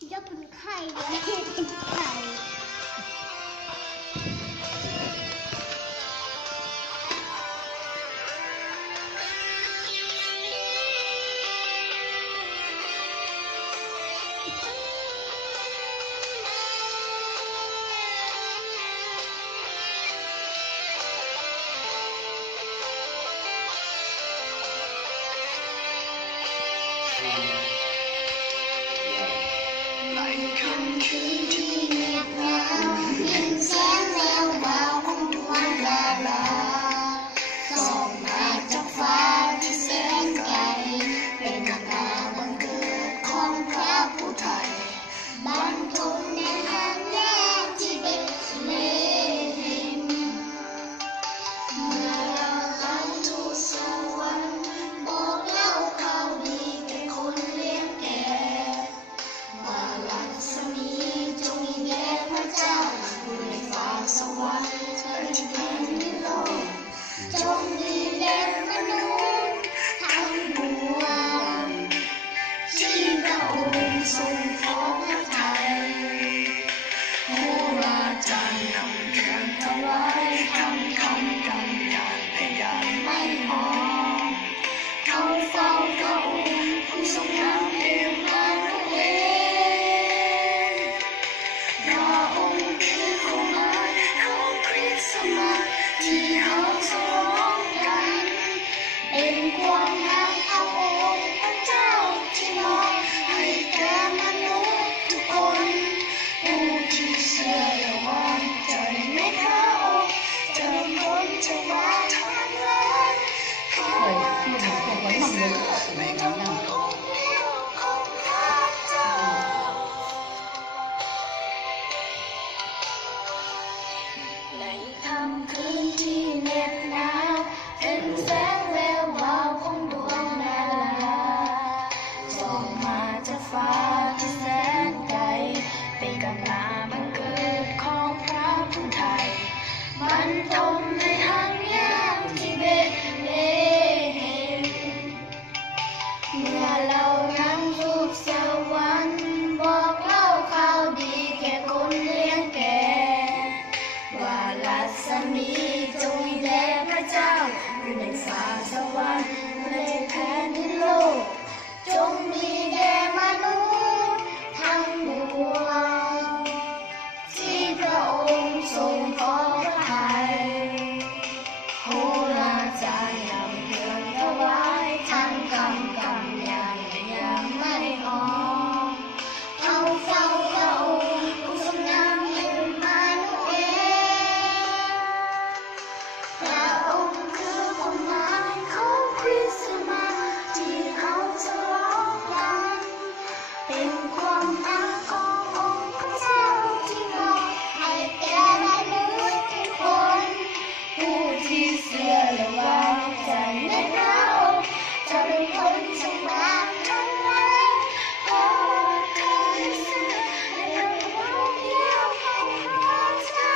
จะเป็นไข่เลยเป็นไข่ในค่ำคืนที่เงียบเหงาเห็นแสงแวววาวของดวงดาราส่องมาจากฟ้าที่แสนไกลเป็นกำลังบังเกิดของพระผู้ไทยบรรทมในทางแยกที่เป็นเลนเมื่อเราหลังทูตสวรรค์บอกเล่าข่าวดีแก่คนเลี้ยงแก่ว่ารัศมีจงมีแด่พระเจ้าอยู่ในฟ้าสวรรค์และแผ่นดินโลกจงมีแด่มนุษย์ทั้งปวงที่พระองค์ทรงขอพระทัยโหราจารย์นำเครื่องถวายทำคำกำยานและยานไม่พอเขาเฝ้าพระองค์ผู้ทรงงามเอมานุเอลพระองค์คือความหมายของคริสต์มาสที่เราฉลองกันเป็นความรักพระองค์พระเจ้าที่มอบให้แก่มนุษย์ทุกคนผู้ที่เชื่อและวางใจในพระองค์จะพ้นจากบาปทั้งหลายขอเธอไม่ต้องลงเลี้ยวของพระเจ้าในค่ำคืนที่เหน็บหนาวเป็นแสงแวววาวของดวงดาราส่องมาจากฟ้าที่แสนไกลเป็นกำลังบังเกิดของพระผู้ไทยบรรทมในทางแยกที่เบธเลเฮมเมื่อเรานั่งทูตสวรรค์บอกเล่าข่าวดีแก่คนเลี้ยงแก่ว่ารัศมีจงมีแด่พระเจ้าอยู่ในฟ้าสวรรค์และแผ่นดินโลกจงมีแด่มนุษย์ทั้งปวงที่พระองค์ทรงขอพระทัยโหราจารย์นำเครื่องถวายทั้งคำกำยานและยังไม่หอมเขาเฝ้าพระองค์ผู้ทรงงามเอมานุเอลพระองค์คือความหมายของคริสต์มาสที่เราฉลองกันเป็นความรักขององค์พระเจ้าที่มอบให้แก่มนุษย์ทุกคนผู้ที่เชื่อและวางใจในพระองค์จะเป็นคนจากบาปทั้งหลายขอเธอเชื่อและนำความเดียวของพระเจ้า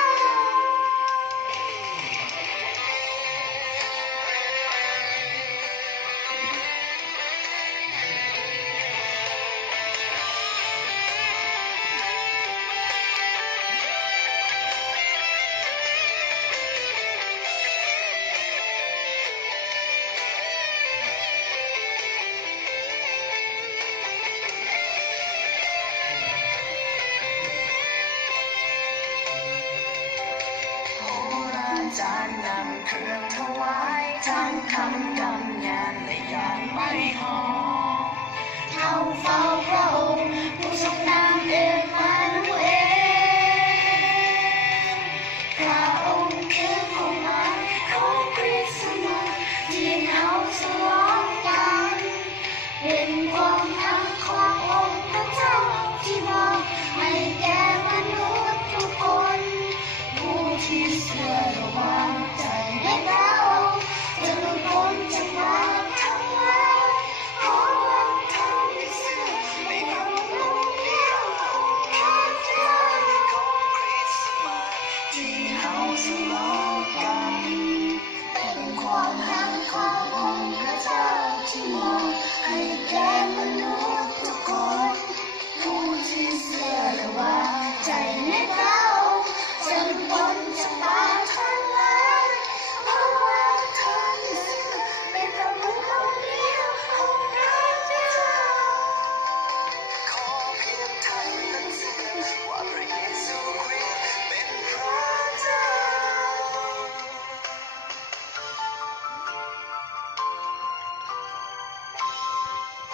โหราจารย์นำเครื่องถวายทั้งคำกำยานและยานไม่หอมเขาเฝ้า